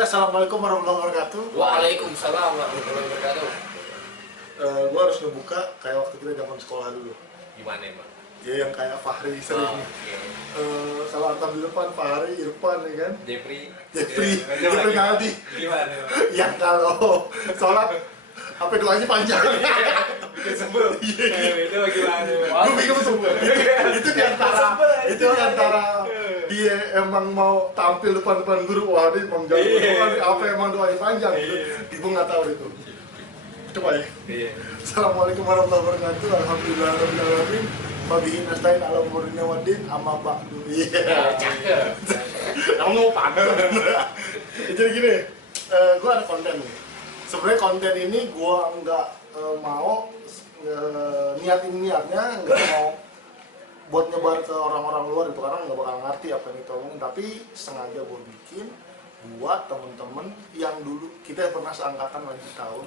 Oke, assalamualaikum warahmatullahi wabarakatuh. Waalaikumsalam warahmatullahi wabarakatuh. Gua harus ngebuka kayak waktu kita zaman sekolah dulu. Gimana emang? Ya yang kayak Fahri sering. Oke. Kalau atap di depan Fahri, Irfan ya kan. Jeffrey Naldi. Gimana? Yang kalau sholat HP doanya panjang. Bikin sebel. Itu gimana? Gue bikin sebel. Itu diantara dia emang mau tampil depan guru, wah dia emang jauh doang, apa emang doanya panjang gitu. Ibu nggak tahu itu. Coba ya. Assalamualaikum warahmatullahi wabarakatuh. Alhamdulillahirabbil alamin. Wabihi nasta'in ala umuri waddin amma ba'du. Iya. Cakep. Kamu mau pakai. Jadi gini, gue ada konten nih. Sebenarnya konten ini gue nggak mau niatnya nggak mau buat nyebar ke orang-orang luar itu, karena nggak bakal ngerti apa yang kita omongin, tapi sengaja gue bikin buat temen-temen yang dulu kita pernah seangkatan lagi tahun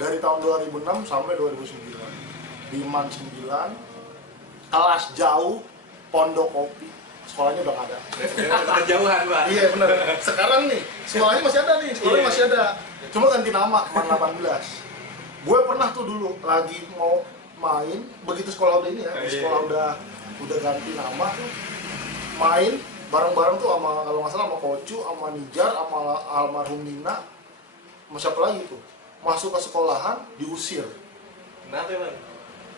dari tahun 2006 sampai 2009 di MAN 9 kelas jauh Pondok Kopi, sekolahnya udah nggak ada. Kejauhan, Pak. Iya benar. Sekarang nih sekolahnya masih ada nih, sekolahnya masih ada, cuma ganti nama MAN 18. Gue pernah tuh dulu lagi mau main, begitu sekolah udah ini ya, sekolah udah ganti nama tuh, main bareng-bareng tuh sama, kalau nggak salah sama Kocu, sama Nijar, sama almarhum Nina, sama siapa lagi tuh, masuk ke sekolahan diusir. Kenapa, Bang?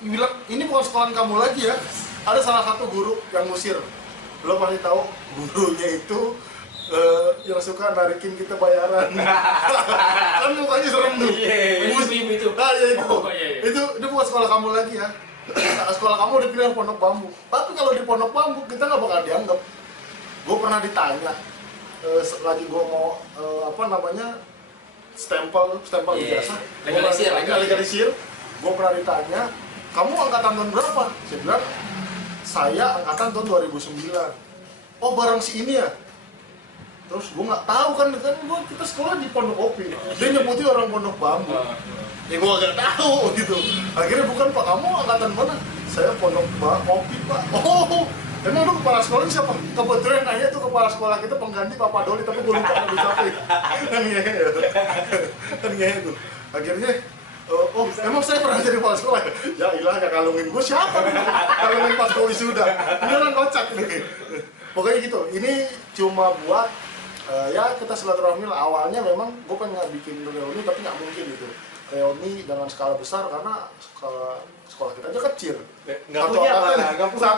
Bilang ini bukan sekolahan kamu lagi ya. Ada salah satu guru yang ngusir. Lo pasti tahu gurunya itu yang suka narikin kita bayaran. Kan mukanya serem tuh. Itu. Ah ya itu. Oh, iya. Itu bukan sekolah kamu lagi ya. Sekolah kamu udah pilih Pondok Bambu. Tapi kalau di Pondok Bambu kita nggak bakal dianggap. Gue pernah ditanya lagi gue mau stempel ijazah. Legalisir. Gue pernah ditanya, kamu angkatan tahun berapa? Saya bilang, saya angkatan tahun 2009. Oh bareng si ini ya? Terus gue nggak tahu kan kita sekolah di Pondok Kopi. Dia nyebutin orang Pondok Bambu. Ya gue nggak tahu gitu. Akhirnya bukan Pak, kamu angkatan mana? Saya Pondok Kopi Pak. Oh, emang lu kepala sekolah siapa? Kebetulan nanya tuh kepala sekolah kita pengganti Papa Doli, tapi gue lupa nama siapa. Kan ngehe tuh. Akhirnya emang saya pernah jadi kepala sekolah? Ya ilah, gak kalungin gue siapa? Kalungin pas gue wisuda. Beneran kocak nih. Pokoknya gitu, ini cuma buat ya kita silaturahmi lah. Awalnya memang gue pengen bikin reuni, tapi nggak mungkin gitu. Reuni dengan skala besar karena sekolah kita aja kecil. Satu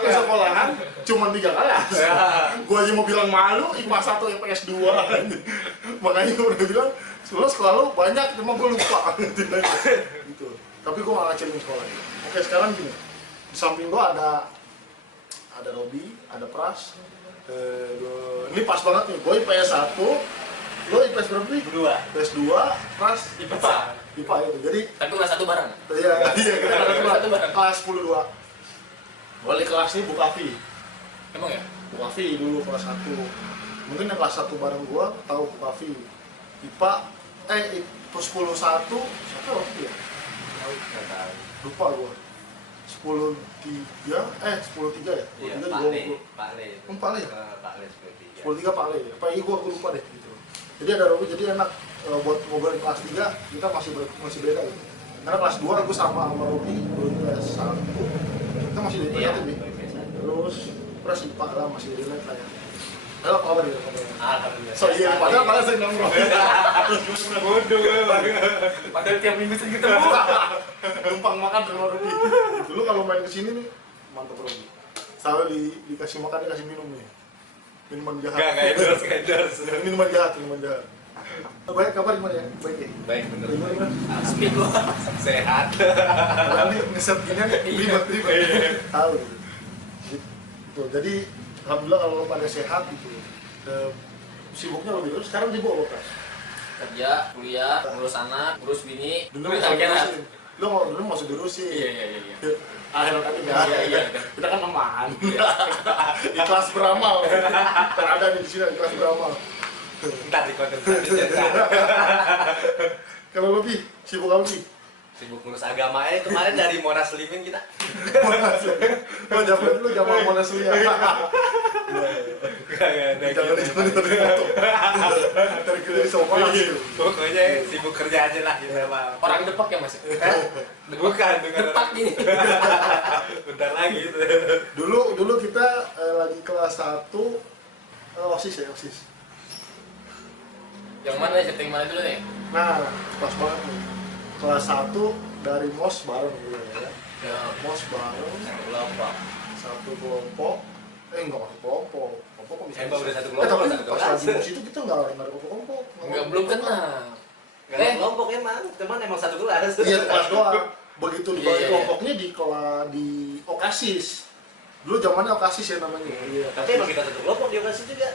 sekolahan cuma 3 kelas. Gue aja mau bilang malu, IPA 1, IPS 2. Makanya gue udah bilang, sekolah lu banyak, cuma gue lupa. Gitu. Tapi gue nggak ngacilin sekolahnya. Oke, sekarang gini, di samping gue ada Robi, ada Pras. Ini pas banget nih, gue IPS 1, lo IPS berapa nih? 2. IPS 2, Pras IPA itu. Jadi tapi kelas 1 bareng. Iya, kita Satu bareng. kelas 10 2. Wali kelas ini Bu Kafi. Emang ya? Bu Kafi dulu kelas 1. Mungkin yang kelas 1 bareng gua tahu Bu Kafi. IPA terus 10 1 siapa waktu ya? Enggak tahu. Lupa gua. 10 3 10 3 ya? 10 Iya, 3 Pak gua. Le. Pak Le. Pak Le. Pak Le 13. 10 3 Pak Le. Pak I gua lupa deh gitu. Jadi ada Robi, jadi enak buat ngobrolin kelas 3 kita masih beda gitu. Karena kelas 2 aku sama Robi, kelas 1 kita masih di Iya. nih. Terus Pras IPA lah masih relate lah ya. Halo, apa kabar ya? Alhamdulillah. So iya, padahal saya nongkrong. Bodoh Bang. Padahal tiap minggu sering ketemu. Numpang makan di rumah Robi. Dulu kalau main kesini nih mantap Robi. Selalu dikasih makan, dikasih minum nih. Minuman jahat. Enggak endorse. Minuman jahat. Baik, kabar gimana ya? Baik ya? Baik, bener. Gimana? Asmi gua. Sehat. Nanti ngeset gini ribet. Tahu gitu. Gitu. Jadi alhamdulillah kalau pada sehat gitu. Sibuknya lebih terus. Sekarang sibuk apa, Pras? Kerja, kuliah, ngurus anak, ngurus bini. Dulu nggak usah diurusin. Iya. Akhirat kan enggak. Iya. Kita kan aman. Ikhlas beramal. Terada di sini ikhlas beramal. Ntar di konten selanjutnya. Kalau lebih sibuk apa sih? Sibuk ngurus agama aja kemarin dari Monas Limin kita. Oh, zaman dulu zaman Monas Lia. Gak Jangan dari foto. Dari kiri sofa langsung. Pokoknya sibuk kerja aja lah kita mah. Orang Depak ya Mas? Bukan Depak ini. Bentar lagi itu. Dulu kita lagi kelas 1 OSIS ya, OSIS. Yang mana ya? Setting mana dulu nih? Nah, pas banget nih. Kelas 1 dari MOS bareng gitu ya. Ya, MOS bareng Kelompok. satu kelompok. Enggak masuk kelompok. Kelompok kok bisa? Emang udah satu Tapi kelompok, satu pas kelas. lagi MOS itu kita nggak ada kelompok. Enggak belum kenal. Gak ada kelompok emang, cuman emang satu kelas. Iya, kelas doang. Begitu Iya, dibagi iya. kelompoknya di Okasis. Dulu zamannya Okasis ya namanya. Iya. Tapi emang kita satu kelompok di lokasi juga.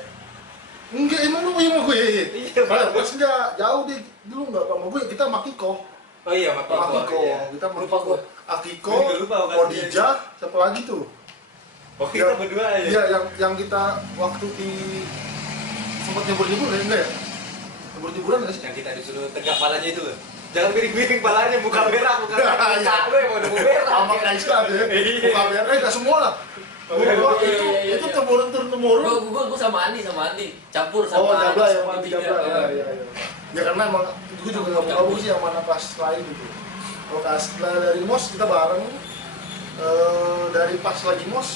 Enggak, emang lu yang mau gue. Iya, Kalau pas enggak jauh deh. Dulu enggak sama gue, kita Makiko. Oh iya, Makiko. iya. Kita Lupa Makiko. gue. Akiko, Gue lupa Okasisnya. Odija, siapa lagi tuh? Oh kita berdua aja. Iya, yang kita waktu di sempat nyebur-nyebur ya enggak ya? Nyebur-nyeburan enggak sih? Yang kita disuruh tegak palanya itu loh. Jangan miring-miring palanya, muka merah, muka Iya. merah. Lu yang mau nemu merah. Sama Kaiska ya. Iya. Bukan biar enggak semua lah. Oh, Gua iya, itu iya. temurun. Gua sama Andi campur sama. Oh, jabla ya, sama mati tiga. jabla. Iya. Ya karena emang gue juga nggak mau sih yang mana kelas lain gitu. Kalau kelas dari MOS kita bareng dari pas lagi MOS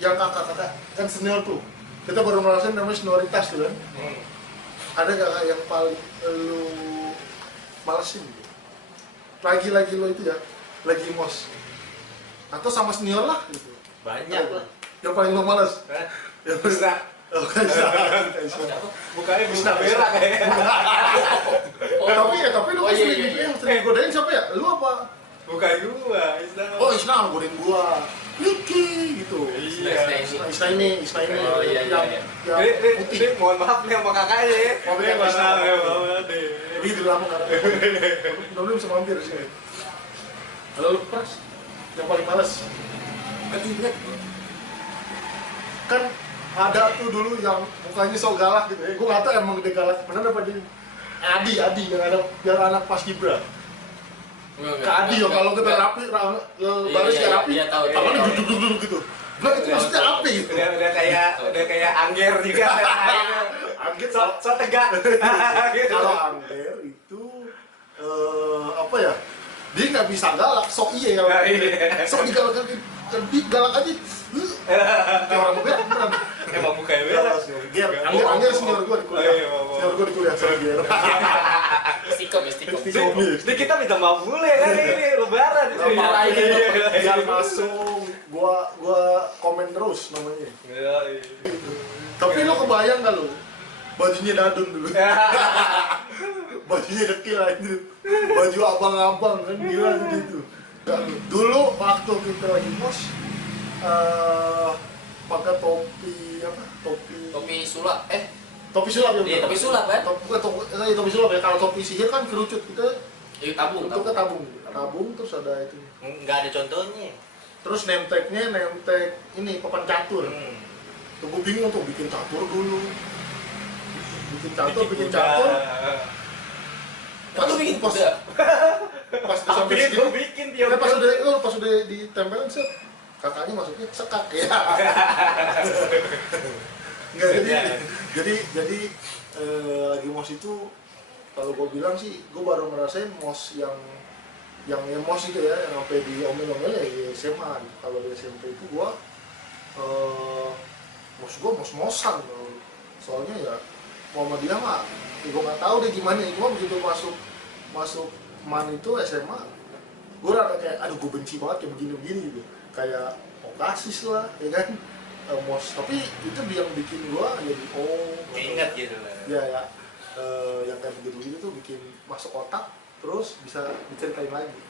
yang kakak-kakak kan senior tuh. Kita baru merasain namanya senioritas tuh kan. Ada kakak yang paling lu malesin gitu. Lagi lo itu ya, lagi MOS. Atau sama senior lah gitu. Banyak lah. Yang paling lo males. Hah? Yang Bisa. Oh, Kaiska. Mukanya bisa merah kayaknya. Tapi lu Oh, kan iya, sering iya. yang sering godain siapa ya? Lu apa? Bukan gua, Isna. Oh, Isna godain gua. Niki gitu. Iya. Isna ini. Oh, iya, iya, iya. Yang Ini putih. mohon maaf nih sama kakaknya ya. Oh, iya, Mohon Isna. maaf ya, maaf deh. Ini di lama kan. Mudah-mudahan bisa mampir di sini. Halo lu Pras, yang paling males. Kan ada tuh dulu yang mukanya sok galak gitu ya. Gua nggak tahu emang dia galak bener apa dia. Adi yang ada biar anak pas Gibra. Ke Adi ya kalau kita rapi, baris kayak rapi, iya, tahu, iya, tangannya iya. duduk gitu. Nah itu maksudnya apa gitu? Udah kayak Angger juga. Angger So tegak. Gitu. kalau Angger itu apa ya? Dia nggak bisa galak, sok iya kalau Iya. sok digalakin, galak aja. Kayak orang berat beneran. Emang mukanya merah. Ger, Angger senior gue di kuliah. Oh, iya, maaf. Senior gue di kuliah sama Ger. Stikom. Ini kita minta maaf dulu ya kan ini lebaran itu. Lebaran lagi. Biar masuk, gua komen terus namanya. Iya. Tapi lo kebayang gak lo? Bajunya dadun dulu. Bajunya dekil aja. Baju abang-abang kan gila tuh gitu. Dulu waktu kita lagi MOS pakai topi apa? Topi sulap. Topi sulap ya. Iya, topi sulap kan? Bukan topi sulap ya. Kalau topi sihir kan kerucut kita Iya, tabung. bentuknya tabung terus ada itu. Enggak ada contohnya. Terus nemtek ini papan catur. Tuh gue bingung tuh bikin catur dulu. Bikin catur. Pas lu bikin kuda. Pas udah sampai Tapi sini, gue bikin dia. pas udah ditempelin set, kakaknya masuknya sekak ya. Enggak jadi lagi MOS itu kalau gue bilang sih gue baru ngerasain MOS yang MOS itu ya yang sampai diomel-omel ya di SMA. Kalau di SMP itu gue MOS-MOSan soalnya ya Muhammadiyah mah gue nggak tahu deh gimana ya. Cuma begitu masuk MAN itu SMA gue rada kayak aduh gue benci banget kayak begini gitu kayak Okasis lah ya kan MOS tapi itu yang bikin gue jadi Ingat gitu lah. ya yang kayak begitu tuh bikin masuk otak terus bisa diceritain lagi.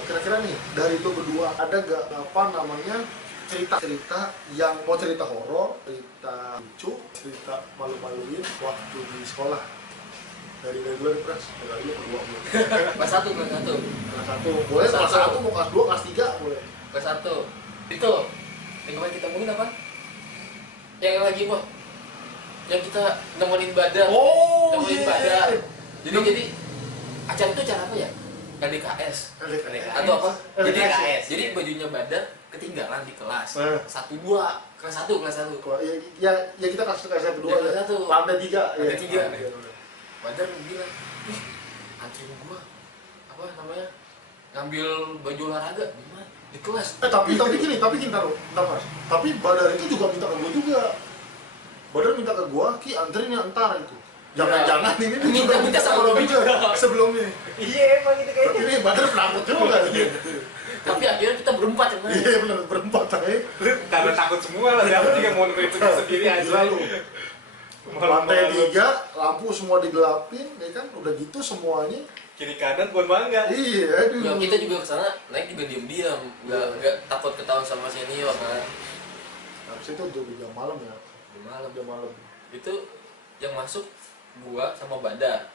Kira-kira nih dari lo berdua ada gak apa namanya cerita yang mau cerita horor, cerita lucu, cerita malu-maluin waktu di sekolah? Dari dulu nih Pras, dari lu berdua boleh. Kelas 1. Kelas 1 boleh, kelas 1 mau kelas 2, kelas 3 boleh. Kelas 1. Itu yang kemarin kita ngomongin apa? Yang lagi mau yang kita nemenin badan. Oh, Nemenin iya. badan. Jadi acara itu acara apa ya? LDKS LDKS. atau apa? Jadi LDKS, jadi ya. bajunya Badar ketinggalan di kelas. Eh. 1 2 kelas 1 kelas 1. Ya kita kasih kelas 1 2 Ya, ya. satu. Lantai 3 Lantai tiga. Iya. Badar bilang, "Ih, anterin gua apa namanya? Ngambil baju olahraga gimana? Di kelas." Tapi gini taruh, bentar Mas. Tapi Badar itu juga minta ke gua juga. Badar minta ke gua, Ki anterin ya ntar itu. Jangan-jangan ini dia juga Minta sama Robi juga. sebelumnya. Iya emang itu Berarti kayaknya. ini Badar penakut juga. Tapi akhirnya kita berempat ya. Mas. Iya benar berempat aja. Karena takut semua lah, siapa juga mau nemenin sendiri aja. Lalu lantai 3, lampu semua digelapin, ya kan? Udah gitu semuanya. Kiri kanan buat bangga. Iya, aduh. Ya, kita juga kesana naik juga diam-diam, nggak takut ketahuan sama senior kan. Habis itu udah jam malam ya. Di malam Jam malam. itu yang masuk gua sama Badar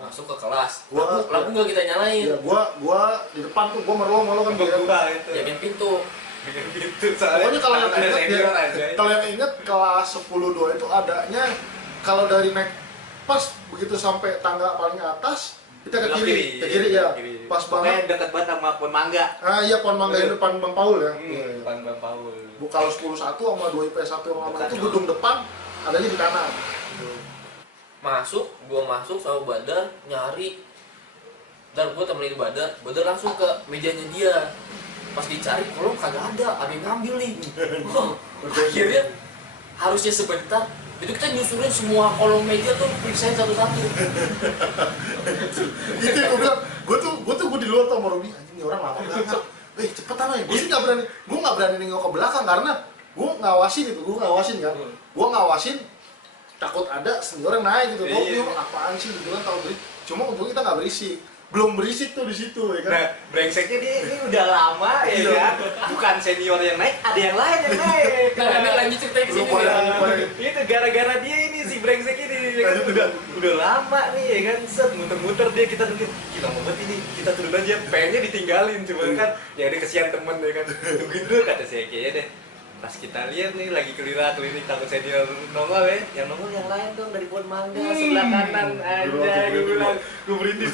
masuk ke kelas. Gua- Lampu nggak kita nyalain. Iya, gua di depan tuh gua merlo kan dia. Buka itu. Jagain pintu. Gitu soalnya. Pokoknya kalau yang ada inget senior ya, aja. kalau yang inget kelas 10-2 itu adanya kalau dari naik pas begitu sampai tangga paling atas kita ke Belok kiri, ke kiri ya. Kiri. Pas Pokoknya banget. dekat banget sama pohon mangga. Ah iya pohon mangga di depan Bang Paul ya. Iya, iya. Depan Bang Paul. Kalau 10-1 sama 2 IPS 1 yang lama itu gedung depan adanya di kanan. Gua masuk sama Badar nyari. Dan gua temenin Badar langsung ke mejanya dia. Pas dicari kolom kagak ada yang ngambil nih. Akhirnya harusnya sebentar itu kita nyusurin semua kolom meja tuh periksain satu-satu. Itu yang gue bilang, gue di luar tuh sama Robi, anjing ini orang lama banget. Cepetan aja, gue sih nggak berani nengok ke belakang karena gue ngawasin kan. Gue ngawasin takut ada senior yang naik gitu. Ini orang apaan sih gitu kan tahu berisik. Cuma untungnya kita nggak berisik. Belum berisik tuh di situ ya kan. Nah, brengseknya dia ini udah lama ya Iya. kan. Bukan senior yang naik, ada yang lain yang naik. Nah, ini lanjut cerita ke sini. Belum ada. nih. Itu gara-gara dia ini si brengsek ini ya kan? udah lama nih ya kan, set muter-muter dia, kita nungguin gila banget ini, kita turun aja, pengennya ditinggalin cuma kan ya udah kesian temen ya kan, tungguin dulu kata si Eki ya deh. Pas kita lihat nih lagi keliling takut senior nongol ya, yang nongol yang lain dong dari pohon mangga sebelah kanan aja. Gue bilang gue berhenti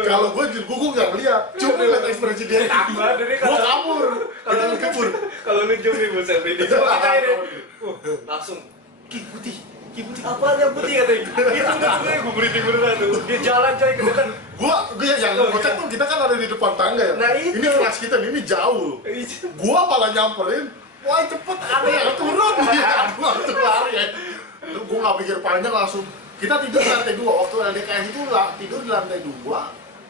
Kalau gue nggak ngeliat, cuma lihat ekspresi dia. Gue kabur. Kalau lu jom nih buset ini semua kita ini langsung Ki putih apaan yang putih katanya itu udah gue berhenti beneran tuh dia jalan coy ke depan Gue yang kocak tuh kita kan ada di depan tangga ya. Nah, itu. Ini kelas kita nih, ini jauh. Gue malah nyamperin, wah cepet ada yang turun. Gue langsung lari ya. Gue nggak pikir panjang langsung. Kita tidur di lantai 2. Waktu LDKS itu tidur di lantai 2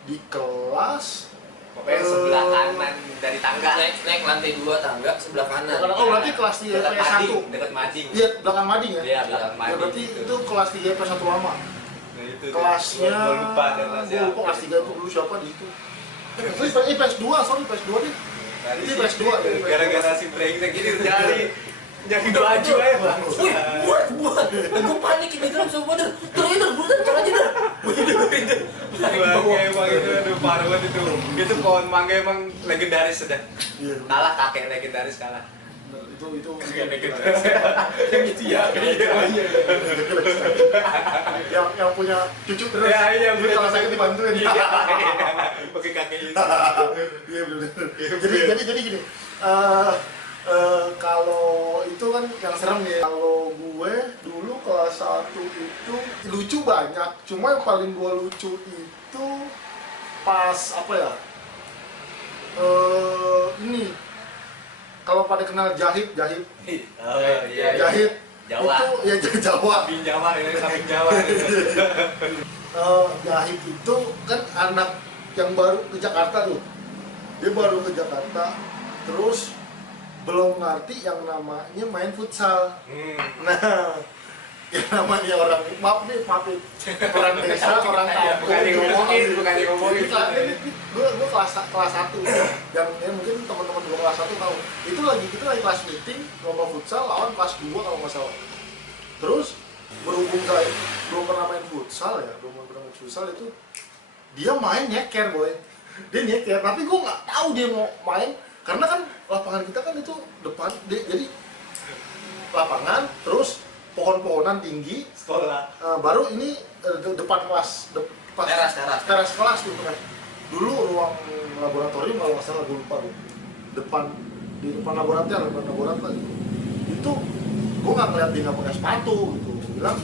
di kelas. pokoknya sebelah kanan dari tangga Naik lantai 2 tangga sebelah kanan. Oh berarti kelas 3 dekat IPS 1. dekat mading Iya belakang mading ya. iya belakang Ya mading berarti gitu. itu kelas 3 IPS 1 lama. Nah, itu Kelasnya, gua lupa ada kelasnya gue lupa kelas 3 itu dulu siapa di itu. IPS 2, sorry IPS 2 nih. Nah, di Itu situ, IPS 2 ya. gara-gara si brengsek ini nyari baju aja bang Wih, buat. Gue panik ini dalam sama Badar. Terus buat aja dah. Bangga emang itu aduh parah banget itu pohon mangga emang legendaris sudah Iya. kalah kakek legendaris kalah Itu Yang itu ya. yang punya cucu terus. Ya, iya, Jadi kalau saya dibantuin. iya pakai kakeknya itu Iya benar. Jadi gini. Kalau itu kan yang serem ya. Kalau gue dulu kelas 1 itu lucu banyak. Cuma yang paling gue lucu itu pas apa ya? Ini kalau pada kenal Jahit. oh iya Jahit Jawa. itu ya Jawa. samping Jawa ini samping Jawa Jahit itu kan anak yang baru ke Jakarta tuh. Dia baru ke Jakarta, terus belum ngerti yang namanya main futsal. Nah, yang namanya orang maaf nih, orang desa, orang kampung. bukan ngomongin Gue kelas 1 yang ya mungkin teman-teman gue kelas 1 tahu. Itu lagi kelas meeting lomba futsal lawan kelas 2 kalau nggak salah. Terus berhubung saya belum pernah main futsal itu dia main nyeker boy. Dia nyeker, tapi gue nggak tahu dia mau main karena kan lapangan kita kan itu depan, jadi lapangan terus pohon-pohonan tinggi. sekolah Baru ini depan kelas pas teras kelas tuh kan. Dulu ruang laboratorium kalau nggak salah gue lupa tuh. Di depan laboratorium gitu. Itu gue nggak ngeliat dia nggak pakai sepatu gitu. Gue bilang,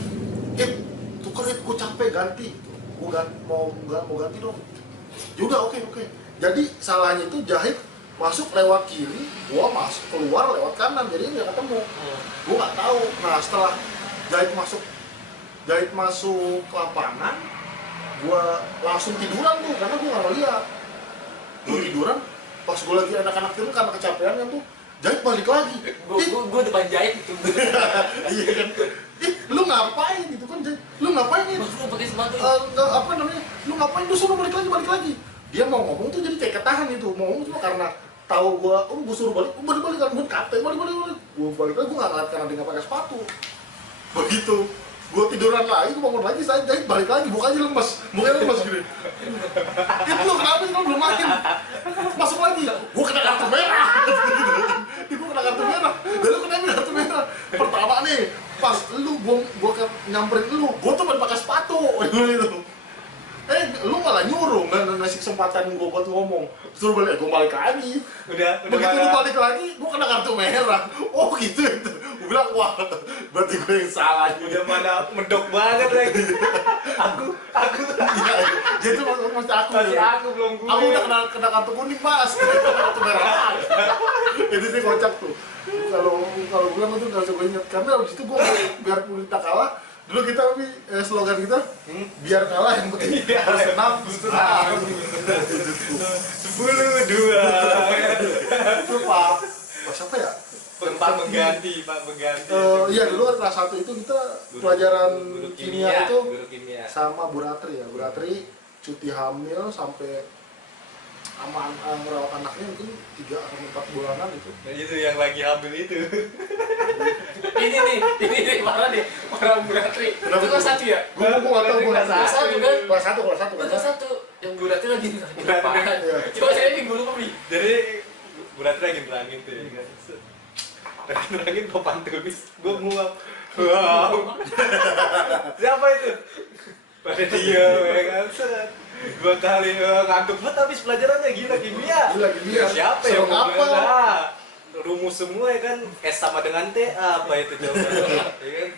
tukar gue capek ganti. Gitu. Gue mau ganti dong. Yaudah oke. Jadi salahnya itu jahit masuk lewat kiri, gua masuk keluar lewat kanan, jadi nggak ketemu. Gua nggak tahu. Nah setelah jahit masuk ke lapangan, gua langsung tiduran tuh karena gua nggak lihat. Gua tiduran, pas gua lagi anak-anak tidur karena kecapean kan tuh, jahit balik lagi. Gua depan jahit gitu. Iya kan? Lu ngapain gitu kan? Lu ngapain nih? Lu pakai sepatu. Apa namanya? Lu ngapain? Lu suruh balik lagi. Dia mau ngomong tuh jadi kayak ketahan gitu. Mau ngomong cuma karena tahu gua suruh balik kan, gua kapten, balik. Gua balik lagi, gua nggak ngeliat karena dia nggak pakai sepatu. Begitu, gua tiduran lagi, gua bangun lagi, saya jahit balik lagi, mukanya lemes gini. Itu lu kenapa sih, lu belum makin? Masuk lagi, gua kena kartu merah. Gua kena kartu merah, dan lu kena kartu merah. Pertama nih, pas gua nyamperin lu, gua tuh baru pakai sepatu, gitu. Lu malah nyuruh, nggak ngasih kesempatan gue buat ngomong. Suruh balik, gue balik lagi. Udah Begitu lu balik lagi, gue kena kartu merah. Oh gitu. Gue bilang, wah, berarti gue yang salah. udah mana medok banget lagi. aku Iya, jadi mesti aku. masih aku belum gue. Aku udah kena kartu kuning, Mas. Kartu merah. Itu sih kocak tuh. Kalau gue bilang itu nggak usah gue inget. Karena abis itu gue biar kita kalah, dulu kita slogan kita biar kalah yang penting senang. 10-2 Itu Pak siapa ya? Pak mengganti. Iya dulu kan kelas 1 itu kita pelajaran guru kimia itu guru kimia. sama Bu Ratri ya. Bu Ratri cuti hamil sampai sama merawat anaknya mungkin 3-4 bulanan itu. Nah itu yang lagi hamil itu. Ini nih, parah Bu Ratri. Itu kelas 1 ya? Gue nggak tahu Kelas 1 kan? kelas 1. Yang Bu Ratri lagi Iya. Coba saya ini gue lupa nih. Jadi Bu Ratri lagi nerangin tuh ya kan. Lagi nerangin papan tulis. Gue nguap. Wow. Siapa itu? Pada dia ya kan. 2 kali ngantuk banget habis pelajarannya gila kimia. Siapa ya? Suruh apa? Nah, rumus semua ya kan. S sama dengan T apa itu coba. Ya kan?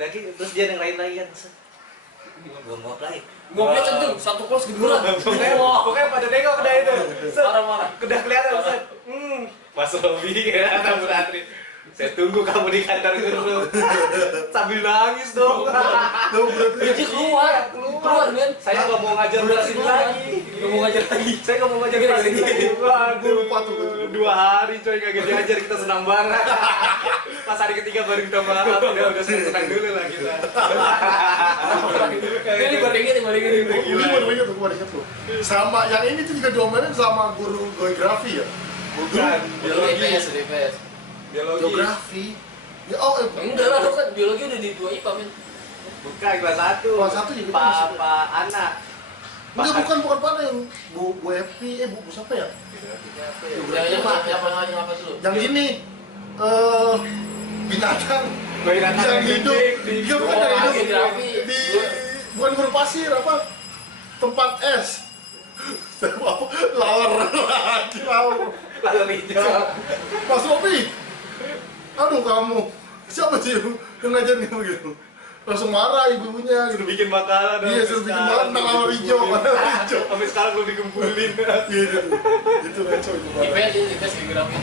Lagi terus dia yang lain lagi kan. Gue nguap lagi. Ngomongnya centeng, satu kelas kedua. Pokoknya pada nengok udah itu. Marah-marah. Udah kelihatan Ustaz. Mas Robi ya, Bu Ratri. Saya tunggu kamu di kantor guru. Sambil nangis dong. Jadi keluar kan? Saya nggak mau ngajar kelas ini lagi. Nggak mau ngajar lagi. Saya nggak mau ngajar kelas ini lagi. Waduh, Lupa tuh. 2 hari coy kagak diajar, kita senang banget. Pas hari ketiga baru kita maaf. Udah senang dulu lah kita. Ini baru inget. Ini baru inget tuh. Sama yang ini tuh juga diomelin sama guru geografi ya. Bukan IPS. biologi. Geografi. Ya Enggak lah, lu kan biologi udah di 2 IPA men. Bukan kelas 1. Kelas 1 juga Papa anak. Enggak, bukan pada yang Bu Epi, Bu siapa ya? Yang apa dulu? Yang ini binatang Binatang yang hidup. Dia bukan yang hidup. Geografi. Bukan guru pasir apa? Tempat es. Laler lagi. Lalu hijau. Mas Robi. Aduh kamu. Siapa sih yang ngajarin kamu gitu? Langsung marah ibunya gitu. Bikin makanan. Iya, suruh bikin makanan tentang laler hijau. Sampai sekarang belum dikumpulin. Iya itu ngaco itu. IPS geografi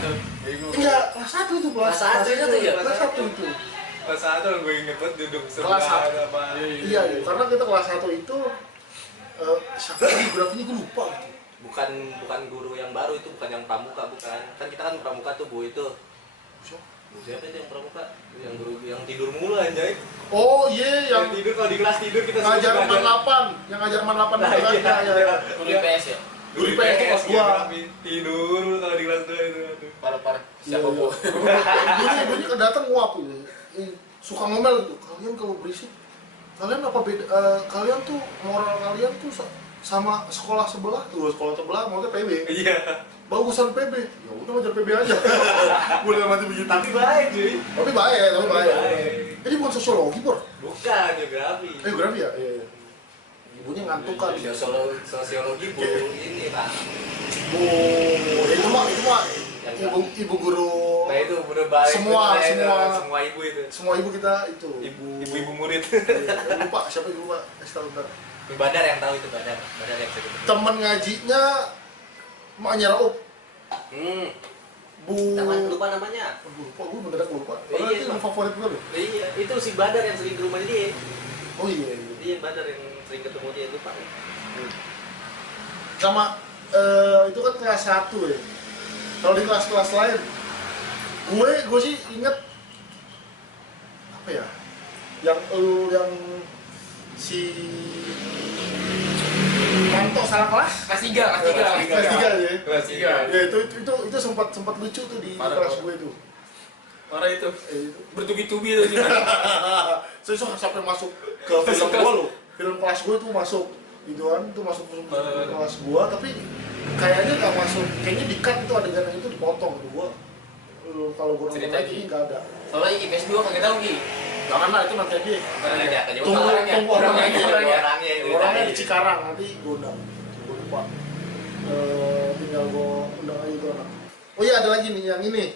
itu. Enggak, kelas 1 itu Kelas satu itu ya? Kelas 1 itu. Kelas 1 gue inget banget duduk Kelas sebelah satu. apa. Iya, karena kita kelas 1 itu siapa geografinya gue lupa gitu. Bukan guru yang baru itu, bukan yang pramuka, bukan. Kan kita kan pramuka tuh Bu itu. Siapa itu yang pramuka? Yang guru yang tidur mulu anjay. Oh iya, Yang tidur kalau di kelas tidur kita ngajar suruh man 8, yang ngajar man 8 Nah, itu kan iya. ya. Guru IPS ya? Guru IPS itu kelas 2. geografi. Tidur mulu kalau di kelas 2 itu. Aduh. Parah. Iya, Siapa iya. Bu? Ibunya kedatang nguap gitu. Suka ngomel gitu. Kalian kalau berisik, kalian apa beda? Kalian tuh moral kalian tuh sama sekolah sebelah tuh, sekolah sebelah maksudnya PB. Iya. Bagusan PB. Ya udah ngajar PB aja. Boleh mati begitu. Tapi baik cuy. Tapi baik. Baik. Ini bukan sosiologi, Bor. Bukan geografi. Geografi ya? Iya. ibunya ngantukan. Sosiologi bu ini Pak. Bu, itu mah ibu guru. Nah itu bener baik. Semua ibu itu. Semua ibu kita itu. Ibu murid. Lupa siapa ibu Pak? Bentar. Badar yang tahu itu Badar yang saya ketemu. Temen ngajinya maknya Rauf. Bu. Taman lupa namanya. Lupa, gue mendadak lupa. Iya, Padahal itu Pak. favorit gue loh. Iya, itu si Badar yang sering ke rumahnya dia. Oh iya. Dia Badar yang sering ketemu dia lupa. Sama itu kan kelas 1 ya. Kalau di kelas-kelas lain, gue sih inget apa ya? Yang si Manto salah kelas? Kelas 3 Kelas 3 ya. Kelas 3. Ya itu sempat lucu tuh di kelas gue itu. Parah itu. Itu. Bertubi-tubi tuh gimana? Saya sampai masuk ke film gue loh. Film kelas gue tuh masuk gituan tuh masuk kelas gue, tapi kayaknya nggak masuk, kayaknya di-cut itu adegan itu dipotong tuh gue. Kalau gue nonton Cerita lagi nggak ada. Soalnya IPS 2 kagak tahu Ki. Jangan lah itu nanti aja. Tunggu Orangnya di Cikarang nanti gue undang. Gue lupa. Tinggal gue undang aja itu anak. Oh iya ada lagi nih yang ini.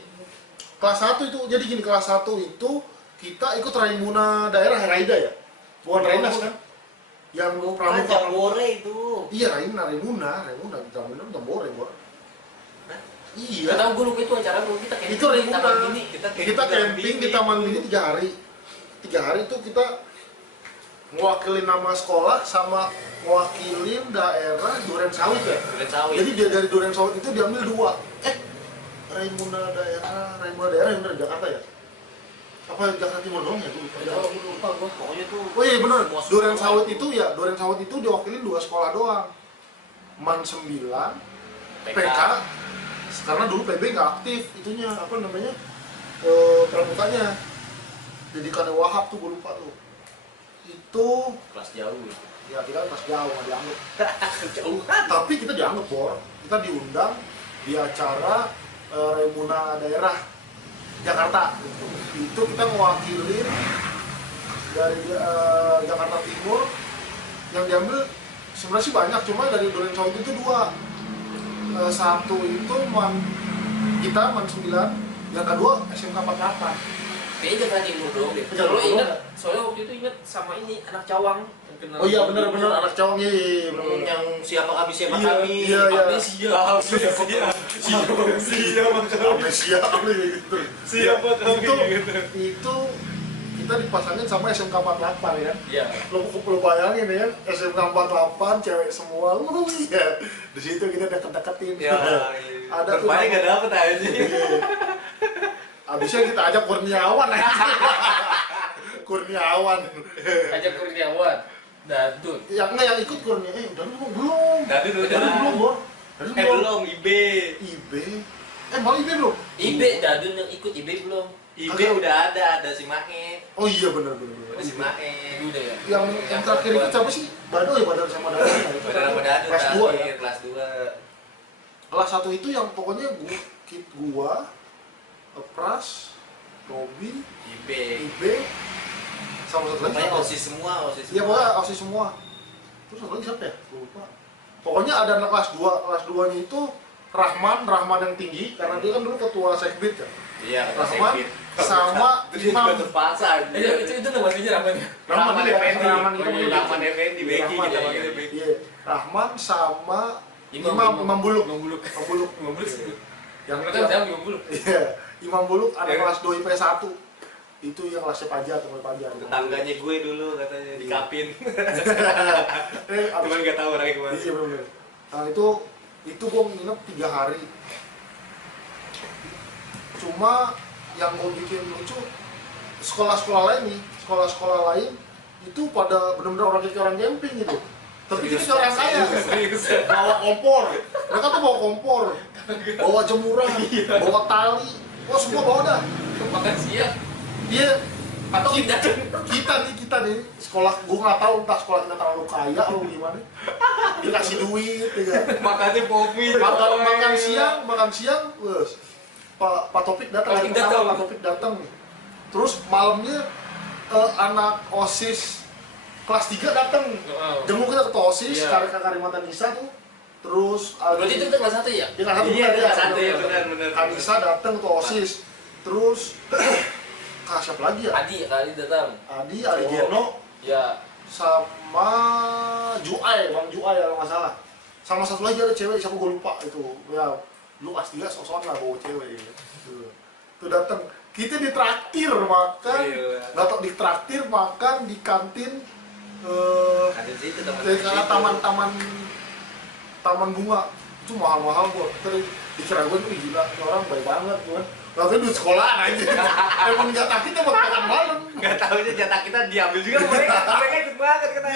Kelas 1 itu jadi gini, kelas 1 itu kita ikut Raimuna daerah Raida ya. Bukan Rainas kan? Yang pramuka Jambore itu. Iya Raimuna Jambore Jambore. Iya. Gak tahu gue lupa itu acara gue kita camping Itu di Raimuna. Taman Mini. Kita camping di Taman Mini 3 hari. 3 hari itu kita mewakilin nama sekolah sama mewakilin daerah Duren Sawit ya. Duren Sawit. Jadi dia dari Duren Sawit itu diambil 2. Raimuna daerah yang dari Jakarta ya? Apa Jakarta Timur doang ya? Gue lupa gua. Pokoknya tuh. Oh iya benar. semua Duren sekolah Sawit itu ya, Duren Sawit itu diwakilin 2 sekolah doang. Man 9, PK. Karena dulu PB nggak aktif itunya apa namanya? Pramukanya. Didikannya Wahab tuh gue lupa tuh. Itu kelas jauh gitu. ya kita pas jauh nggak dianggap. Tapi kita dianggap Bor. Kita diundang di acara Raimuna daerah Jakarta itu kita mewakilin dari Jakarta Timur yang diambil sebenarnya sih banyak, cuma dari Duren Sawit itu 2. Satu itu kita Man 9, yang kedua SMK 48. Kayaknya Jakarta Timur dong deh. Jakarta Soalnya Timur. ingat, soalnya waktu itu ingat sama ini anak Cawang. Yang kenal. Oh iya benar anak cowoknya Yang siapa kami Iya. Amnesia. Amnesia gitu. Siapa kami gitu. Itu kita dipasangin sama SMK 48 ya. Iya. Lu bayangin ya, SMK 48 cewek semua. Ya. Di situ kita deket-deketin. Ya. Ada tuh. Rupanya nggak dapet aja. Iya. Abisnya kita ajak Kurniawan aja. Kurniawan. Ajak Kurniawan. Dadut. Yang ikut Kurniawan. Udah belum. Dadut udah. Dadut belum, Bor. Dadut Belum IB. IB. Malah IB belum. IB Dadut yang ikut IB belum. IB udah ada si Mae. Oh iya benar. Ada si Mae. Udah ya. Yang terakhir itu siapa sih? Badar sama Badar. Badar sama Dadu Kelas 2 ya. kelas 2. Kelas 1 itu yang pokoknya gua Pras, Robi, IB. IB, sama satu lagi. Pokoknya siapa? OSIS semua. Iya pokoknya OSIS semua. Terus satu lagi siapa ya? Lupa. Pokoknya ada anak kelas 2. Kelas 2-nya itu Rahman yang tinggi karena dia kan dulu ketua Sekbid kan. Iya, Rahman sama Imam. terpaksa. Itu nama aslinya namanya. Rahman Effendi. Rahman kita panggil Rahman Effendi, Beki Rahman, gitu. Rahman. Iya. Rahman sama Imam Buluk. Imam Buluk. Yang Mereka jauh Imam Buluk. Iya, Imam Buluk ada kelas 2 IPS 1. Itu yang kelasnya Pajar, teman Pajar. Tetangganya gue dulu katanya di Kapin. Cuman nggak tahu orangnya gimana. Iya benar. Nah itu gue nginep 3 hari. Cuma yang gue bikin lucu sekolah-sekolah lain itu pada benar-benar orang camping gitu. Tapi kita kayak orang kaya, bawa kompor. Mereka tuh bawa kompor, bawa jemuran, bawa tali. Wah semua bawa dah. Makan siang. Dia Atau kita nih sekolah, gue nggak tahu entah sekolah kita terlalu kaya atau gimana. Dikasih duit, ya. Makannya popi. makan siang, wes. Pak Topik datang. Pak Topik datang. Terus malamnya anak OSIS kelas 3 datang. Jenguk kita ke OSIS, Iya. Kalimantan Nisa tuh. Terus Berarti itu kita kelas 1 ya? dia nggak Iya, kelas 1 ya, benar. Kanisa datang ke OSIS. Terus siapa lagi ya? Adi datang. Adi Geno Ya. sama Juai, Bang Juai kalau nggak salah. Sama satu lagi ada cewek, siapa gue lupa itu. Ya, lu kelas 3 sok-sokan lah bawa cewek gitu. Tuh datang. Kita ditraktir makan, Iya. nggak tau ditraktir makan di kantin Ada situ teman. taman bunga. Itu mahal-mahal kok. Terus dikira gue tuh gila, ini orang baik banget gue. Tapi duit sekolahan aja. Emang jatah kita buat makan malam. Nggak tahu aja jatah kita diambil juga mereka ikut banget kena.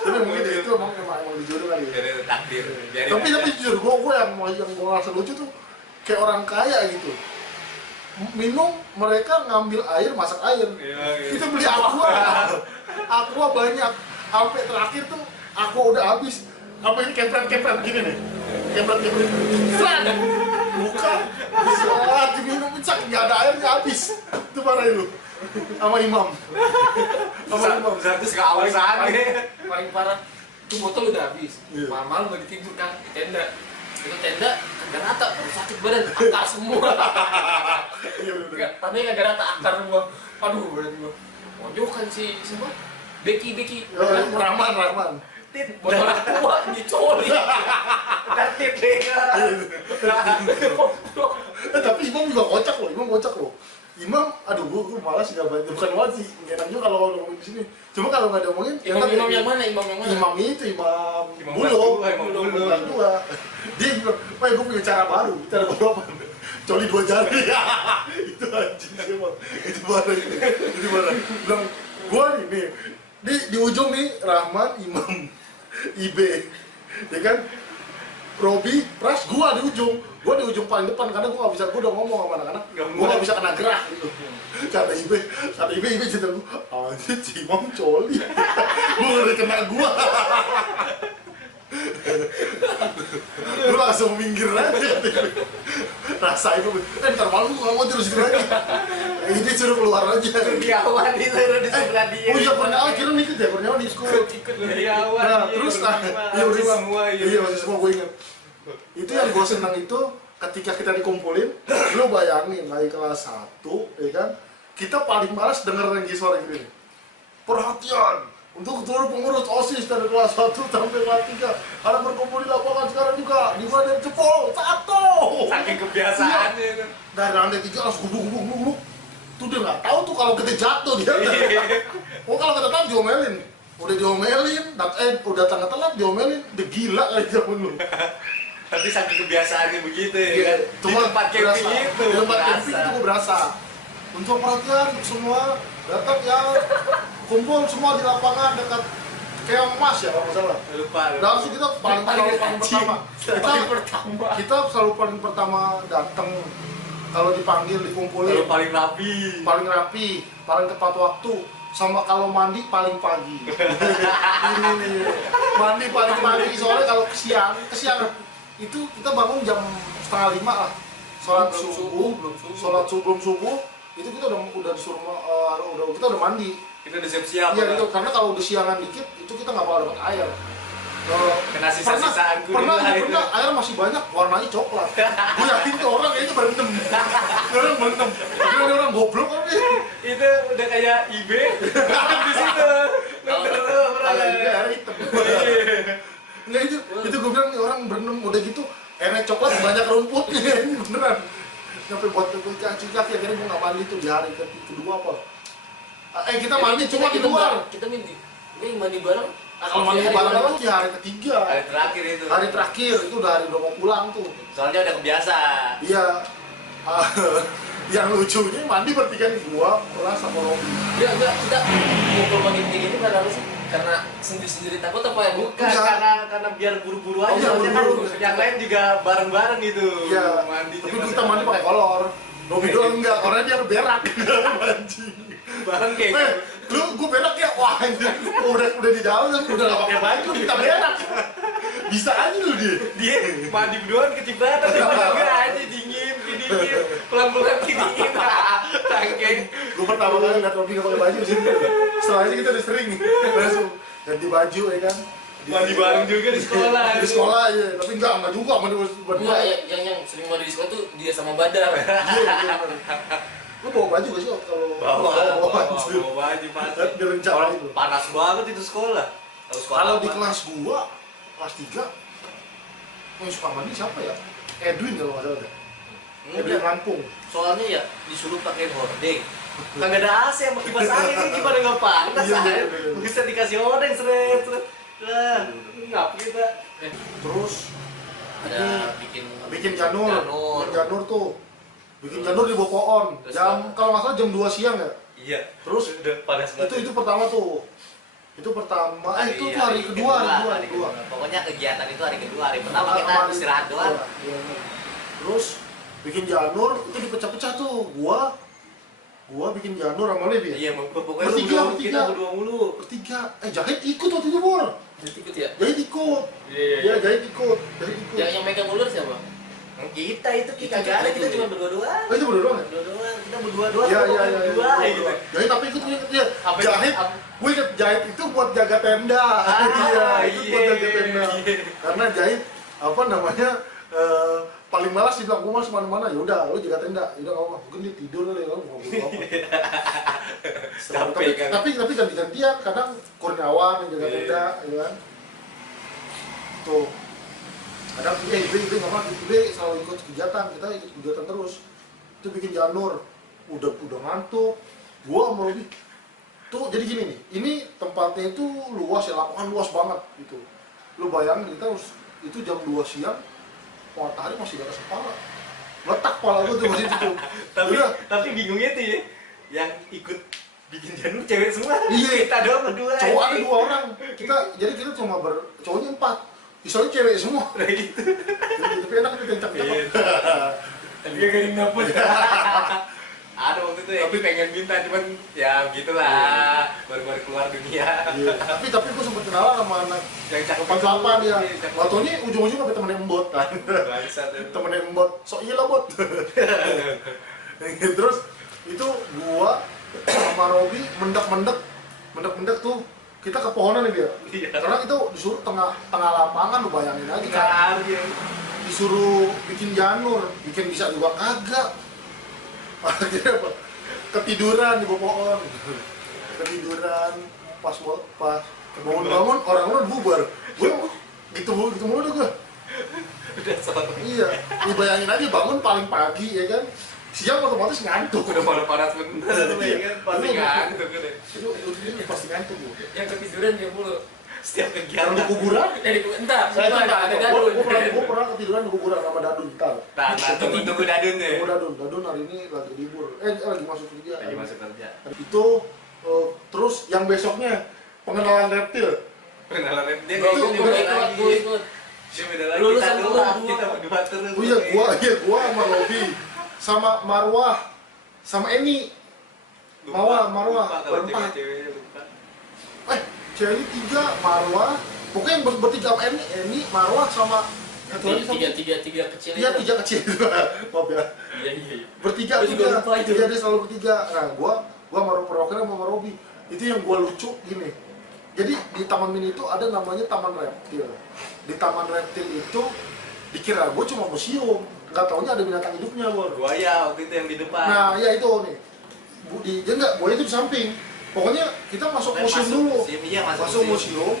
Tapi mungkin itu emang dijodoh kali ya. Jadi takdir. Biarin Tapi aja. jujur gue yang gue ngerasa lucu tuh kayak orang kaya gitu. Minum mereka ngambil air, masak air. Iya. Kita beli aqua banyak. Sampai terakhir tuh aqua udah habis. Apa ini kempret gini nih? Kempret. Seret. Buka. Bisa diminum cak nggak ada airnya habis. Itu parah lu. Sama imam. Satu sekausan Paling parah itu botol udah habis. Iya. Malam lagi tidur kan di tenda. Itu tenda kagak rata, baru sakit badan, akar semua. Iya bener. Enggak, tapi kagak rata akar semua. Aduh, badan gua. Pojokan si siapa? Beki. Rahman. Botol tua dicoli. Takdir deh. Tapi imam juga kocak loh. Imam, aduh gue malas nggak banyak, bukan malas sih, nggak enak juga kalau ngomongin di sini. Cuma kalau nggak diomongin, Imam yang mana? Imam yang mana? Imam itu imam Imam Bulo, kelas dua. Dia bilang, "Pak, gue punya cara baru apa? Coli 2 jari." Itu anjing sih bang, itu marah. Bilang, gue nih, di ujung nih Rahman, Imam, Ibe, ya kan? Robi, Pras, gua di ujung paling depan karena gua nggak bisa, gua udah ngomong sama anak-anak, gua nggak bisa kena gerak gitu. Kata Ibe cerita gua, anjir si Imam coli, gua udah kena gua. Gua langsung minggir aja. Rasain gua, ntar malu gua nggak mau terus lagi. Ini suruh keluar aja. Kurniawan disuruh di sebelah dia. Oh iya Kurniawan, kira ikut ya Kurniawan di sekolah. Ikut Kurniawan. Nah, terus masih semua iya masih semua gue ingat. Itu yang gue senang itu ketika kita dikumpulin, lu bayangin lagi kelas 1, ya kan? Kita paling malas denger lagi suara gini. Perhatian untuk seluruh pengurus OSIS dari kelas 1 sampai kelas 3 ada berkumpul di lapangan sekarang juga di Badan Cepol 1. Saking kebiasaannya itu. Dari lantai 3 langsung gubuk. Tuh dia nggak tahu tuh kalau kita jatuh dia. Oh kalau kita tahu diomelin. Udah diomelin, udah tengah telat diomelin, udah gila kali zaman lu. Tapi saking kebiasaannya begitu ya Iya, kan. Di cuma tempat camping berasa. itu. Di tempat berasa. camping itu berasa. Untuk perhatian semua datang ya kumpul semua di lapangan dekat kayak emas ya kalau nggak salah. Lupa. Langsung kita paling pertama. Kita selalu paling pertama datang kalau dipanggil dikumpulin. Kalau paling rapi. Paling rapi, paling tepat waktu, sama kalau mandi paling pagi. Ini nih, mandi paling pagi soalnya kalau kesiangan itu kita bangun jam 4:30 lah, sholat subuh belum subuh itu kita udah disuruh kita udah mandi. Kita udah siap-siap. Iya gitu, karena kalau udah siangan dikit itu kita nggak bakal dapat air. Kena sisa-sisaan kuning pernah lah itu. air masih banyak warnanya coklat. Gue yakin tuh orang kayaknya berenem. Orang berenem. Kira orang goblok kan nih. Itu udah kayak IB di situ. Kalau ini air hitam. Nggak itu gue bilang nih orang berenem udah gitu airnya coklat banyak rumputnya ini beneran. Sampai buat kaki akhirnya gue nggak mandi tuh di hari kedua apa? Kita mandi cuma di luar. Kita mandi bareng. Kalau mandi bareng itu di hari ketiga. Hari terakhir itu. Hari terakhir itu udah hari udah mau pulang tuh. Soalnya udah kebiasa. Iya. Yang lucunya mandi bertiga nih gua, Pras sama Robi. Enggak, kita ngumpul mandi ini karena apa sih? Karena sendiri-sendiri takut apa ya? Bukan Iya. karena biar buru-buru aja. Oh, iya, Soalnya kan buru-buru. yang lain juga bareng-bareng gitu. Iya. Mandi. Tapi kita mandi pakai kolor. Robi doang enggak, karena dia berak. Anjing. bareng kayak Gua berak ya, wah anjir. Udah di dalam, udah gak pakai baju, kita berak. Bisa aja lu dia. mandi berduaan kecipratan juga aja dingin pelan-pelan dingin. bangke. Gue pertama kali liat Robi gak pakai baju sih. Setelah itu kita udah sering langsung ganti baju ya kan. Mandi bareng juga di sekolah. Di sekolah ya, tapi enggak juga mandi berdua. Enggak, yang sering mandi di sekolah tuh dia sama Badar. Iya. Lu bawa baju gak sih kalau Bawa baju? baju pasti. Di rencana itu. Panas banget itu sekolah. Kalau di kelas gua kelas 3 yang suka mandi siapa ya? Edwin kalau nggak salah deh. Edwin Lampung. Soalnya ya disuruh pakai hordeng. Kagak ada AC sama kipas angin kan gimana nggak panas Iya, aja. iya. Bisa dikasih hordeng seret. Lah, ngap kita. Terus Ada bikin janur. Janur. Bikin janur tuh. Bikin janur di Bopoon. Terus Jam kalau nggak salah jam 2 siang ya. Iya. Terus udah panas banget. itu pertama tuh. Itu pertama. Itu Hari- tuh hari kedua. Pokoknya kegiatan itu hari kedua. Hari pertama kita Kemarin. istirahat doang. Iya. Terus bikin janur itu dipecah-pecah tuh. Gua bikin janur sama Levi ya. Iya, pokoknya Bertiga, kita bertiga. berdua mulu. Bertiga. Jahit ikut waktu itu, Bor. ikut ya. Jahit ikut. Iya. Iya, Jahit ikut. Jahit ikut. Yang megang ulur siapa? Kita itu kagak ada, kita cuma berdua doang. Oh, itu berdua doang ya? Berdua doang, kita berdua doang. Iya, pokoknya iya, berdua gitu. Jahit tapi ikut ya. Apa- Jahit, apa- gue inget Jahit itu buat jaga tenda. Iya, itu buat iya, jaga tenda. iya. Karena Jahit apa namanya paling malas dibilang gue malas mana-mana. Ya udah, lu jaga tenda. Ya udah apa? Mungkin dia tidur kali ya, mau apa? Capek kan. Tapi ganti-gantian. Kadang Kurniawan yang jaga Iya. tenda, ya kan? Tuh. Kadang Ibe nggak mau, Ibe selalu ikut kegiatan, kita ikut kegiatan terus. Itu bikin janur, udah ngantuk. Gua sama Robi, tuh jadi gini nih, ini tempatnya itu luas ya, lapangan luas banget gitu. Lu bayangin kita harus itu jam 2 siang, matahari masih di atas kepala. Letak kepala gua tuh masih itu. Udah. Tapi bingungnya tuh ya, yang ikut bikin janur cewek semua. Iya. Kita doang berdua. Cowok ada 2 orang, jadi kita cuma cowoknya 4. Misalnya cewek semua. Kayak gitu. Tapi enak itu kencang-kencang. Iya. Tapi gak dapet. Ada waktu itu yang pengen minta, cuman ya gitulah, baru-baru keluar dunia. Iya. Tapi gue sempet kenalan sama anak Yang cakep 48 dia. Iya, cakep. Waktunya ujung-ujung sampai temennya Embot kan. Bangsat itu. Temennya Embot, sok iya lah Bot. Terus itu gua sama Robi mendek tuh kita ke pohonan nih dia. Iya. Karena itu disuruh tengah lapangan, lu bayangin aja kan. Iya. Disuruh bikin janur, bikin bisa juga kagak. Akhirnya apa? Ketiduran di pohon. Ketiduran pas bangun orang-orang bubar. Gue gitu mulu gue. Udah sore. Iya, lu bayangin aja bangun paling pagi ya kan. Siang otomatis ngantuk. Udah panas bener tuh ya kan, pasti ngantuk udah. Itu pasti ngantuk gue. Yang ketiduran dia mulu. Setiap Kalau di kegiatan. kuburan, Entah, saya cuma ada dadun. gue pernah ketiduran di kuburan sama Dadun ntar. Nah, tunggu dadun ya. Dadun hari ini lagi libur. Lagi masuk kerja. Lagi masuk kerja. Itu terus yang besoknya pengenalan reptil. Kenalan dia Itu ikut gue ikut. Dia beda lagi. Lulus Kita sama doang, gua. kita berdua terus. Oh iya, gua sama Robi, sama Marwah, sama Eni. Marwah, Lupa kalau berempat. cewek-ceweknya lupa. Cewek 3, Marwah, pokoknya yang bertiga sama Eni, Marwah sama satu lagi sama- Tiga kecil Iya, itu. 3 kecil. Maaf ya. Iya. Bertiga Gua juga lupa itu. Dia selalu bertiga. Nah, gua sama Rocker sama Robi. Itu yang gua lucu gini. Jadi di Taman Mini itu ada namanya Taman Reptil. Di Taman Reptil itu dikira gua cuma museum, nggak taunya ada binatang hidupnya gua. Buaya waktu itu yang di depan. Nah, ya itu nih. Dia enggak, buaya itu di samping. Pokoknya kita masuk museum dulu. Iya, Masuk museum.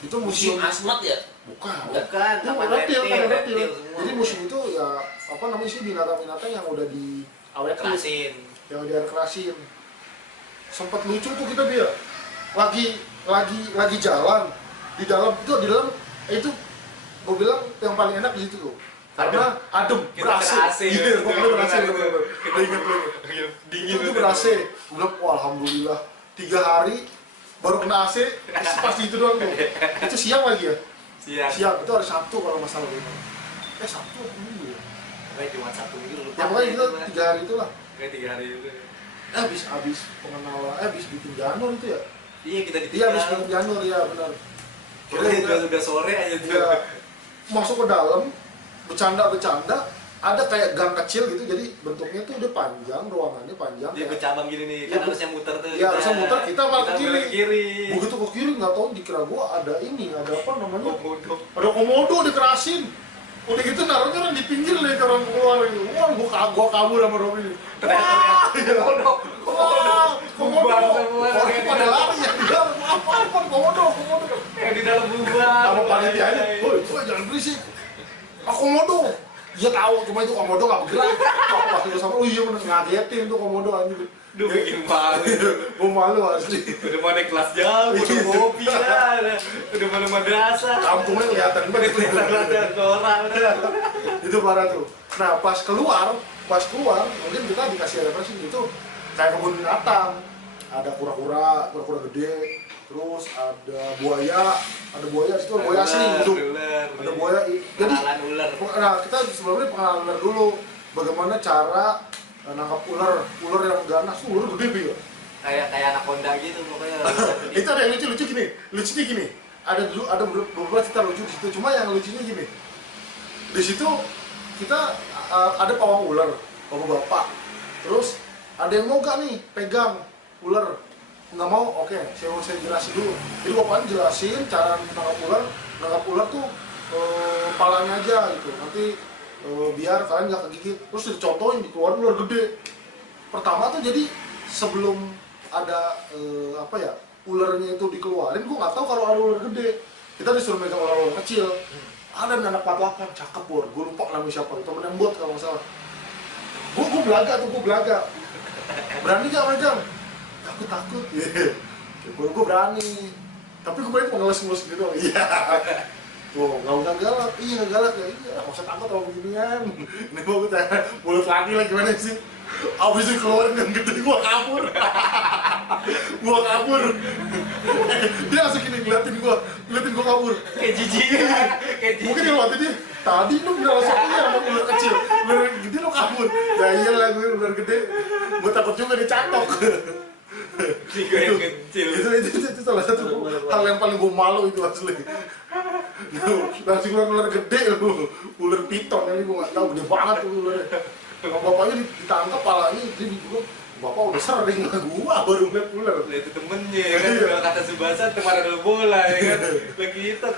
Itu Museum museum. Asmat ya? Bukan. Bukan, Itu taman reptil, reptil, taman reptil reptil. semua. Jadi museum itu ya apa namanya sih binatang-binatang yang udah di awetin, Kerasin. yang udah kerasin. Sempat lucu tuh kita dia. Lagi jalan di dalam itu gue bilang yang paling enak di situ tuh. Karena adem, Kita ber-AC. ber-AC, Iya, pokoknya ber-AC bener. bener-bener. Kita Ingat gue. Dingin Itu ber-AC. Gue bilang, wah alhamdulillah 3 hari baru kena AC, pasti itu doang tuh. Itu siang lagi ya? Siang, itu hari Sabtu kalau nggak salah gitu. Sabtu apa Minggu ya? Pokoknya cuma satu minggu lupa. Ya pokoknya itu 3 hari itulah. Kayak 3 hari itu. Habis pengenalan, habis bikin janur itu ya? Iya, kita Iya, ditinggal. habis bikin janur, ya benar. Kita udah sore aja tuh. Iya, masuk ke dalam, bercanda, ada kayak gang kecil gitu, jadi bentuknya tuh dia panjang, ruangannya panjang. Dia kayak- bercabang gini nih, Iya, kan harusnya muter tuh. Iya, harusnya muter, kita malah ke belok kiri. Begitu ke kiri nggak tahu dikira gua ada ini, ada apa namanya? Komodo. Ada komodo dikerasin. Udah gitu naruhnya orang di pinggir nih ke orang keluar ini. Wah, gua kabur sama Robi ini. Wah, Komodo. wah, komodo. Bubar semua. Orang pada lari ya. Apa komodo. Yang di dalam bubar. Sama panitianya, woi jangan berisik. Ah, komodo. Dia tahu, cuma itu komodo nggak bergerak. Pas itu sama, oh iya bener ngagetin tuh komodo anjir. Duh, bikin malu. Gua malu asli. Udah mau naik kelas jauh, udah ngopi lah, udah malu madrasah. Kampungnya kelihatan banget. Kelihatan ke orang. Itu parah tuh. Nah pas keluar mungkin kita dikasih referensi itu kayak kebun binatang, ada kura-kura gede, terus ada buaya di situ, buaya asli hidup, ada buaya. Jadi Kenalan ular. nah kita sebelumnya pengalaman ular dulu, bagaimana cara nangkap ular yang ganas tuh, ular gede Bi, ya. Kayak anaconda gitu pokoknya. Itu ada yang lucunya gini, ada beberapa cerita lucu di situ, cuma yang lucunya gini, di situ kita ada pawang ular, bapak-bapak, terus ada yang mau gak nih pegang ular, nggak mau, oke, saya jelasin dulu. Jadi bapaknya jelasin cara nangkap ular tuh palanya aja gitu, nanti biar kalian nggak kegigit, terus dicontohin dikeluarin ular gede. Pertama tuh jadi sebelum ada ularnya itu dikeluarin, gua nggak tahu kalau ada ular gede, kita disuruh megang ular kecil. Ada anak 48, cakep gue lupa namanya siapa, temen yang buat kalau nggak salah. Gue belaga, berani gak megang? Takut, gue berani, tapi gue berani ngeles gitu doang. Iya, tuh nggak galak, nggak galak ya, nggak usah takut sama beginian. Ini mau gue tanya, mulut lagi lah gimana sih? Abis itu keluarin yang gede, gue kabur. Dia langsung gini ngeliatin gue kabur. Kayak jijik. Mungkin dia waktu dia, tadi lu bilang langsung iya sama ular kecil, ular gede lu kabur. Ya iyalah gue ular gede, gue takut juga dicatok. Gue yang kecil. Itu salah satu hal yang paling gue malu itu asli. Langsung ular gede lu, ular piton ini gue nggak tahu, gede banget tuh ularnya. Kalau bapaknya ditangkap palanya, dia bilang, bapak udah sering lah gua baru ngeliat ular. Nah, itu temennya ya kan, kalau kata Subasa teman ada bola ya kan, lagi hitam.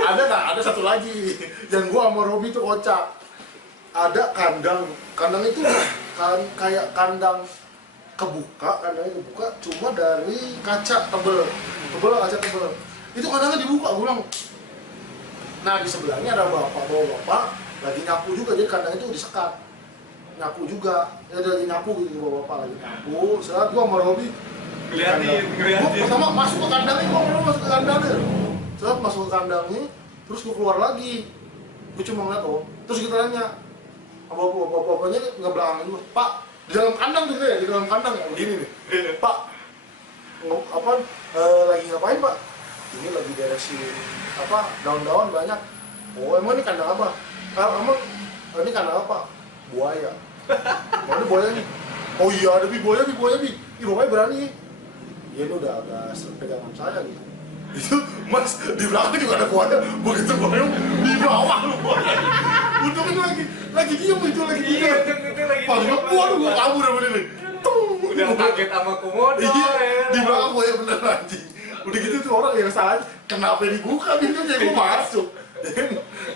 Ada satu lagi yang gua sama Robi tuh kocak. Ada kandang itu kayak kandangnya kebuka cuma dari kaca tebel. Itu kandangnya dibuka, gua bilang. Nah di sebelahnya ada bapak lagi nyapu juga, jadi kandang itu disekat. Nyapu juga, ya lagi nyapu gitu bapak lagi nyapu. Saat gua sama Robi Ngeliatin. gua pertama masuk ke kandangnya, saat masuk ke kandangnya, terus gua keluar lagi. Gua cuma ngeliat terus kita tanya, bapaknya ngebelakangin gua, Pak, di dalam kandang tuh ya, di dalam kandang ya, begini nih, Pak, lagi ngapain Pak? Ini lagi beresin daun-daun banyak. Oh emang ini kandang apa? Emang ini kandang apa? Buaya. Mana buaya nih? Oh iya ada buaya. Ih bapaknya berani. Iya ini udah sering pegangan saya gitu. Itu mas di belakang juga ada buaya. Begitu buaya di bawah lu buaya. Untungnya lagi diem itu lagi diem. Iya, itu lagi. Pas gua kabur sama dia nih. Udah kaget sama komodo. Iya, ya. di belakang buaya bener anjing. Udah gitu tuh orang yang salah, kenapa dibuka pintunya gua masuk.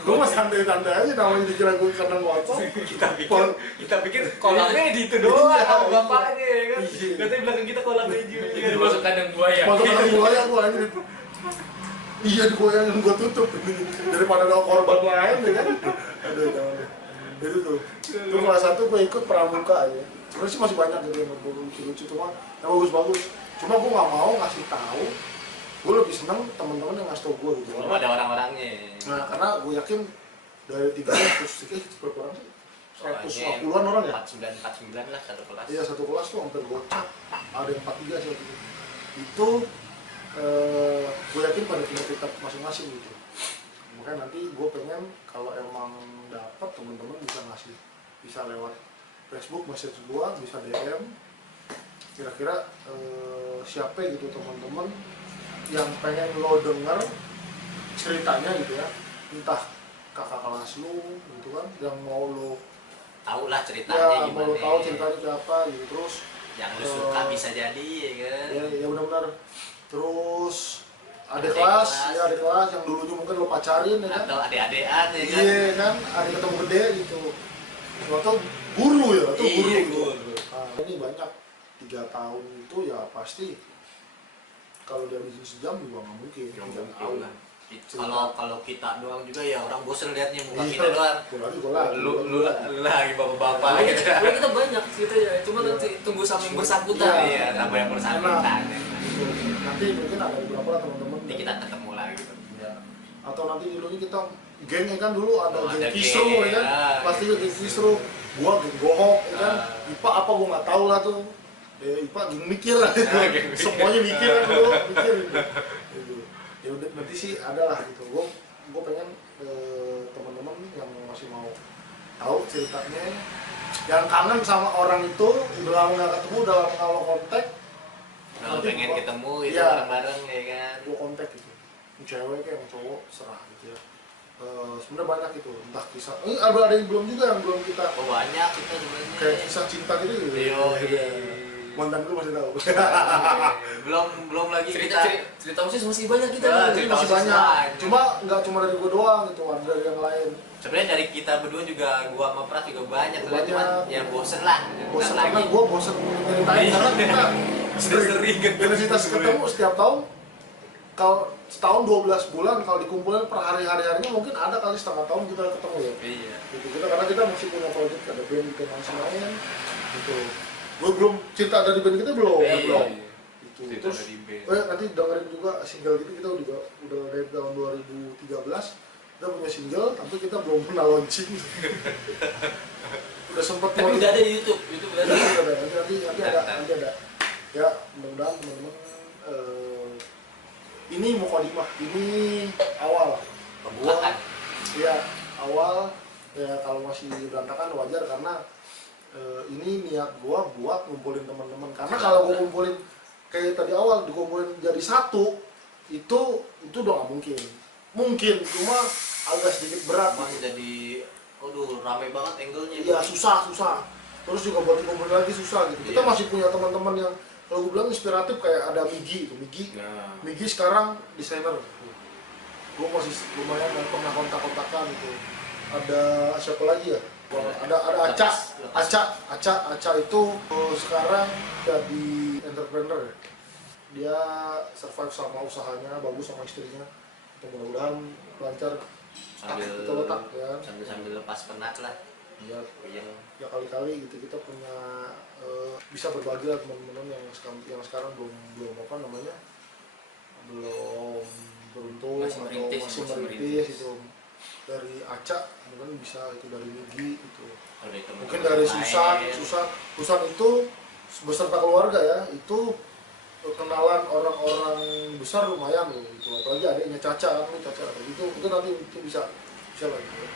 Gue mah santai-santai aja, namanya dikira gue kandang kosong. Kita pikir kolam medi itu doang Iya, sama bapaknya ya kan. Iya. Katanya belakang kita kolam medi. Itu masuk kandang buaya. Masuk kandang buaya gue aja. Iya di buaya yang gue tutup. Daripada ada korban lain ya kan. Aduh jangan deh. Itu tuh. Itu kelas 1 gue ikut pramuka aja. Sebenarnya sih masih banyak gitu yang lucu-lucu, cuma yang bagus-bagus. Cuma gue nggak mau ngasih tahu. Gue lebih seneng teman-teman yang ngasih tau gue gitu. Belum ada orang-orangnya. Nah karena gue yakin dari 300 berapa orang sih? 150-an orang ya? 49 lah satu kelas. Iya satu kelas tuh hampir gocap. Ada yang 43 sih waktu itu. Itu gue yakin pada punya tiket masing-masing gitu. Makanya nanti gue pengen kalau emang dapat teman-teman bisa lewat Facebook message gue, bisa DM. Kira-kira siapa gitu teman-teman yang pengen lo denger ceritanya gitu ya, entah kakak kelas lu gitu kan yang mau lo tahu lah ya ceritanya mau gimana. lo tahu ceritanya kayak apa gitu. Terus Yang lu suka bisa jadi ya kan. ya benar-benar. Terus ada Adik kelas, kelas. ya ada kelas yang dulunya mungkin lo pacarin ya kan. Atau adik-adikan ya kan. Iya kan, ada ketemu gede gitu. Atau guru ya, atau guru. Iya, gitu. guru. Nah, ini banyak 3 tahun itu ya pasti kalau dia bikin sejam juga nggak mungkin. Ya, 3 mungkin tahun. lah. Kalau kita doang juga ya orang bosen liatnya muka Iya. kita doang. Gue lagi. Lu lagi bapak-bapak gitu. Kalau kita banyak gitu ya, cuma nanti tunggu sampai yang bersangkutan. Iya, tambah yang bersangkutan. Gitu. Nanti mungkin ada beberapa lah teman-teman. Nanti kita ketemu lagi. Ya. Atau nanti dulunya kita geng ya kan dulu ada Oh, geng ada kisru geng, ya kan. ya. Pasti geng kisru. Gua geng gohok ya kan. IPA apa gua nggak tahu lah tuh. IPA geng mikir lah. geng mikir. Semuanya mikir kan dulu, mikir gitu. Gitu. Ya udah nanti sih ada lah gitu. Gua pengen teman-teman yang masih mau tahu ceritanya, yang kangen sama orang itu, udah lama nggak ketemu, udah lama nggak kontak. Kalau Nanti pengen gua- ketemu itu Iya. bareng-bareng ya kan. Gua kontak gitu. Yang cewek kayak yang cowok serah gitu ya. Sebenarnya banyak itu, entah kisah. Ini ada yang belum juga yang belum kita Oh banyak kita sebenarnya. kayak kisah cinta gitu. Iya. Mantan gue masih tahu. belum lagi Cerita kita cerita OSIS masih banyak kita. Wah, nih. Jadi cerita masih OSIS banyak. banyak. Cuma nggak cuma dari gue doang gitu, ada dari yang lain. sebenarnya dari kita berdua juga gua sama Pras juga banyak tuh, Banyak. cuman ya bosen lah. Bosan Ntar karena lagi. gue bosan nyeritain karena kita Sering ketemu. intensitas ketemu setiap tahun. Kalau setahun 12 bulan kalau dikumpulin per hari-harinya mungkin ada kali setengah tahun kita ketemu ya. Iya. Gitu kita karena kita masih punya project, ada band kita masih main gitu. Gue belum cerita dari band kita belum. Iya. Belum. Gitu. Cerita Terus dari band. nanti dengerin juga single gitu, kita udah dari tahun 2013 kita punya single tapi kita belum pernah launching. Udah sempet Tapi udah ada di YouTube, YouTube udah ada. nanti ada ya. Mudah-mudahan teman-teman ini Mukodimah, ini awal Pembukaan. ya awal ya. Kalau masih berantakan wajar karena ini niat gua buat ngumpulin teman-teman, karena kalau gua ngumpulin kayak tadi awal dikumpulin jadi satu itu udah nggak mungkin cuma agak sedikit berat. Masih jadi aduh rame banget angle-nya. Iya susah terus juga buat dikumpulin lagi susah gitu. Kita Iya. masih punya teman-teman yang kalau gue bilang inspiratif kayak ada Migi itu. Nah. Migi sekarang desainer. Gue masih lumayan pernah kontak-kontakan gitu. Ada siapa lagi ya? Ada Aca itu sekarang jadi entrepreneur. Dia survive sama usahanya, bagus sama istrinya. Mudah-mudahan lancar. Sambil Kita letak ya. sambil lepas penat lah. Ya, Yang ya kali-kali gitu kita punya bisa berbagi lah teman-teman yang sekarang belum apa namanya, belum beruntung Masih atau merintis, masih masih merintis itu. Dari Aca mungkin bisa, itu dari Migi itu kalau dari teman-teman mungkin dari lain. Susan itu beserta keluarga ya, itu kenalan orang-orang besar lumayan loh itu, apalagi adiknya Caca kan, Caca itu nanti itu bisa lah gitu ya.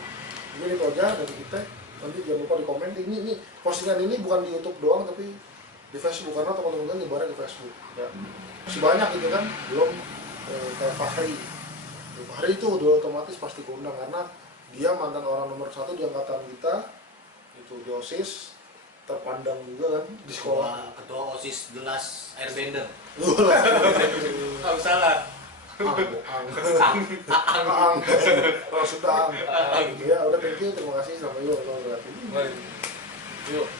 Mungkin itu aja dari kita. Nanti jangan lupa di komen, ini postingan ini bukan di YouTube doang tapi di Facebook, karena teman-teman kan nyebarnya ke Facebook ya. Masih banyak gitu kan, belum kayak Fahri itu udah otomatis pasti keundang karena dia mantan orang nomor 1 di angkatan kita itu, di OSIS, terpandang juga kan di sekolah. Ketua OSIS gelas airbender. Ang Salah. sudah. Ya udah, thank you, terima kasih, sampai jumpa. Yuk.